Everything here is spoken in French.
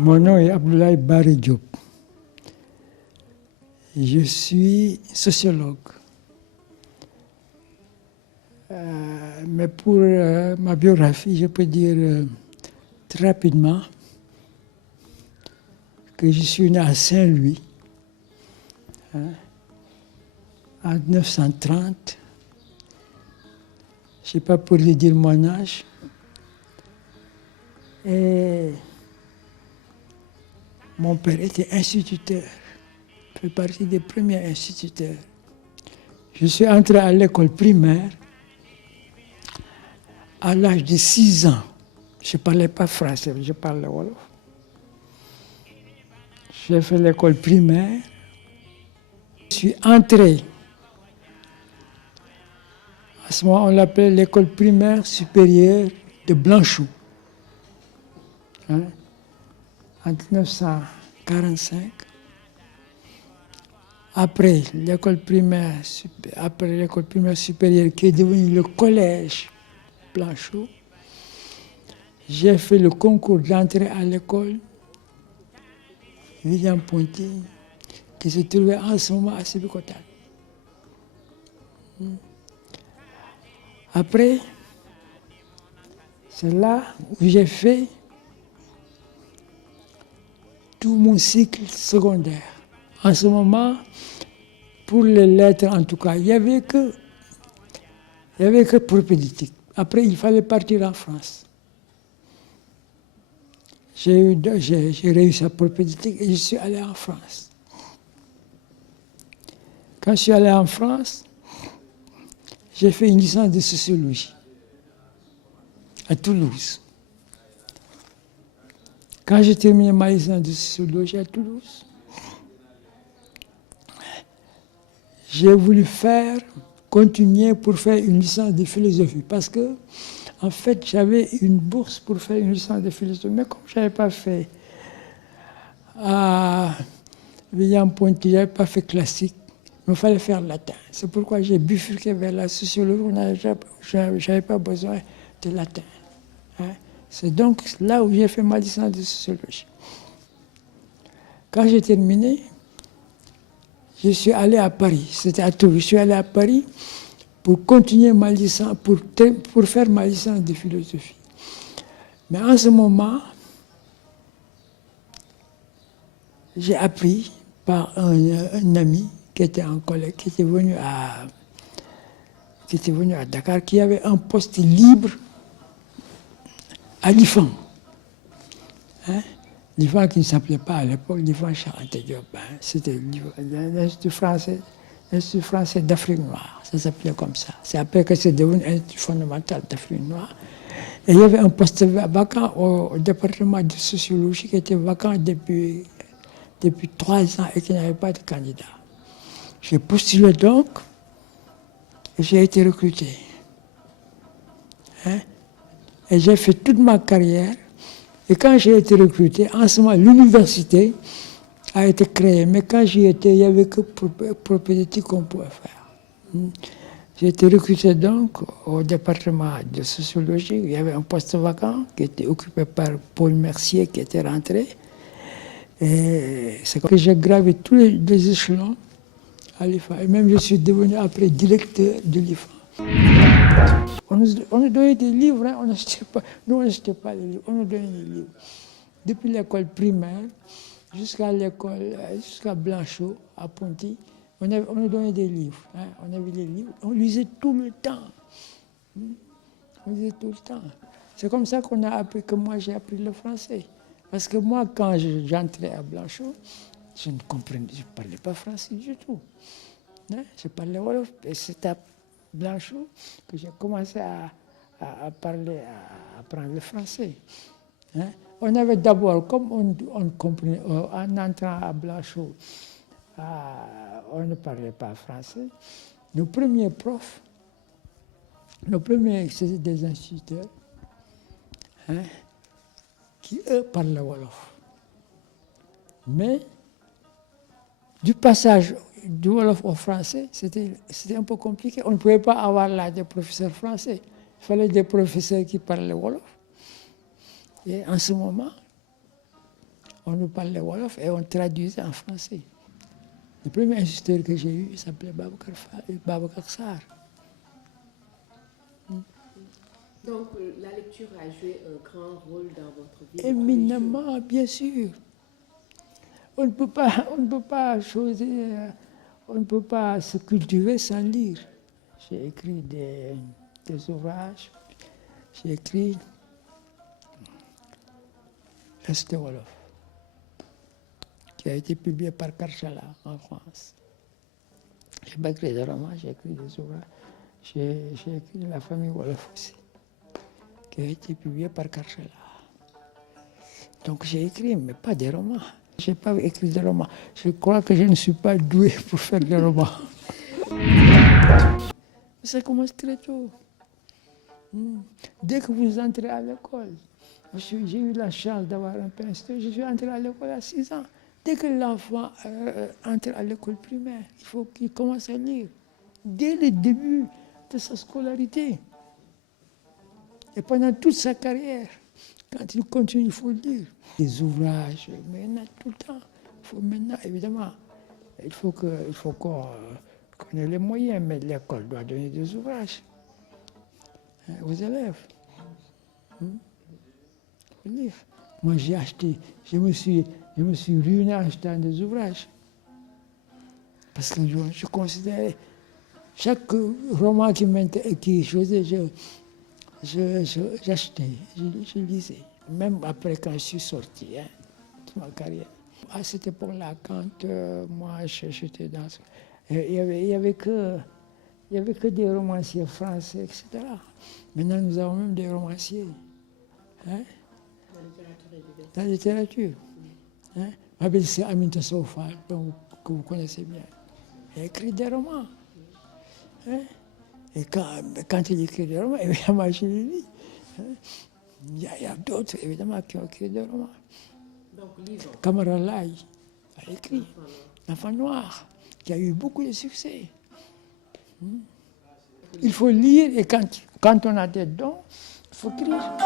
Mon nom est Abdoulaye Barry Diop. Je suis sociologue. Mais pour ma biographie, je peux dire très rapidement que je suis né à Saint-Louis en 1930. Je n'ai pas pour lui dire mon âge. Et mon père était instituteur, fait partie des premiers instituteurs. Je suis entré à l'école primaire à l'âge de 6 ans. Je ne parlais pas français, je parlais wolof. J'ai fait l'école primaire. Je suis entré. À ce moment, on l'appelait l'école primaire supérieure de Blanchot. En 1945. Après l'école primaire supérieure qui est devenue le collège Blanchot, j'ai fait le concours d'entrée à l'école William Ponty, qui se trouvait en ce moment à Sébikotane. Après, c'est là où j'ai fait tout mon cycle secondaire. En ce moment, pour les lettres en tout cas, il n'y avait que propédeutique. Après, il fallait partir en France. J'ai réussi à propédeutique et je suis allé en France. Quand je suis allé en France, j'ai fait une licence de sociologie à Toulouse. Quand j'ai terminé ma licence de sociologie à Toulouse, j'ai voulu continuer pour faire une licence de philosophie parce que, en fait, j'avais une bourse pour faire une licence de philosophie. Mais comme je n'avais pas fait à William Ponty, je n'avais pas fait classique, il me fallait faire latin. C'est pourquoi j'ai bifurqué vers la sociologie. Je n'avais pas besoin de latin. C'est donc là où j'ai fait ma licence de sociologie. Quand j'ai terminé, je suis allé à Paris. C'était à Toulouse. Je suis allé à Paris pour continuer ma licence, pour faire ma licence de philosophie. Mais en ce moment, j'ai appris par un ami qui était un collègue, qui était venu à Dakar, qui avait un poste libre à l'IFAN. L'IFAN qui ne s'appelait pas à l'époque l'IFAN Charles Anta Diop. C'était l'Institut français d'Afrique noire. Ça s'appelait comme ça. C'est après que c'est devenu l'Institut fondamental d'Afrique noire. Et il y avait un poste vacant au département de sociologie qui était vacant depuis 3 ans et qui n'avait pas de candidat. J'ai postulé donc et j'ai été recruté. Et j'ai fait toute ma carrière. Et quand j'ai été recruté, en ce moment, l'université a été créée. Mais quand j'y étais, il n'y avait que propédeutique qu'on pouvait faire. J'ai été recruté donc au département de sociologie. Il y avait un poste vacant qui était occupé par Paul Mercier qui était rentré. Et c'est comme que j'ai gravé tous les échelons à l'IFA. Et même je suis devenu après directeur de l'IFA. On nous donnait des livres, on n'achetait pas. Nous, on n'achetait pas les livres, on nous donnait des livres. Depuis l'école primaire jusqu'à Blanchot, à Ponty, on nous donnait des livres. On avait des livres, on lisait tout le temps. On lisait tout le temps. C'est comme ça que moi j'ai appris le français. Parce que moi, quand j'entrais à Blanchot, je ne parlais pas français du tout. Je parlais wolof, et c'est à Blanchot que j'ai commencé à apprendre le français. On avait d'abord, comme on comprenait, en entrant à Blanchot, on ne parlait pas français. Nos premiers profs, c'était des instituteurs, qui, eux, parlaient wolof. Mais, du passage, du Wolof au français, c'était un peu compliqué. On ne pouvait pas avoir là des professeurs français. Il fallait des professeurs qui parlaient Wolof. Et en ce moment, on nous parlait Wolof et on traduisait en français. Le premier instituteur que j'ai eu, il s'appelait Babacar Sarr. Donc la lecture a joué un grand rôle dans votre vie? Éminemment, bien sûr. On ne peut pas choisir, on ne peut pas se cultiver sans lire. J'ai écrit des ouvrages, j'ai écrit l'Est Wolof, qui a été publié par Karchala en France. Je n'ai pas écrit des romans, j'ai écrit des ouvrages. J'ai écrit La famille Wolof aussi, qui a été publié par Karchala. Donc j'ai écrit, mais pas des romans. Je n'ai pas écrit des romans. Je crois que je ne suis pas doué pour faire des romans. Ça commence très tôt. Dès que vous entrez à l'école, j'ai eu la chance d'avoir un père instituteur, je suis entré à l'école à 6 ans. Dès que l'enfant entre à l'école primaire, il faut qu'il commence à lire. Dès le début de sa scolarité. Et pendant toute sa carrière, quand il continue, il faut lire. Des ouvrages, maintenant, tout le temps. Il faut maintenant, évidemment, il faut qu'on ait les moyens, mais l'école doit donner des ouvrages aux élèves. Il faut lire. Moi, j'ai acheté, je me suis ruiné en achetant des ouvrages. Parce que je considérais chaque roman qui faisait, j'achetais, je lisais. Même après quand je suis sorti de ma carrière. À cette époque-là, quand moi j'étais dans ce... Il y avait que des romanciers français, etc. Maintenant, nous avons même des romanciers. Hein? La littérature. Hein? Ma belle-sœur Aminata Sow Fall, que vous connaissez bien. Elle écrit des romans. Hein? Et quand il écrit des romans, évidemment, je les lis. Hein? Il y a d'autres, évidemment, qui ont écrit des romans. Donc, livre. Camara Lai a écrit L'Enfant Noir, qui a eu beaucoup de succès. Il faut lire et quand on a des dons, il faut écrire.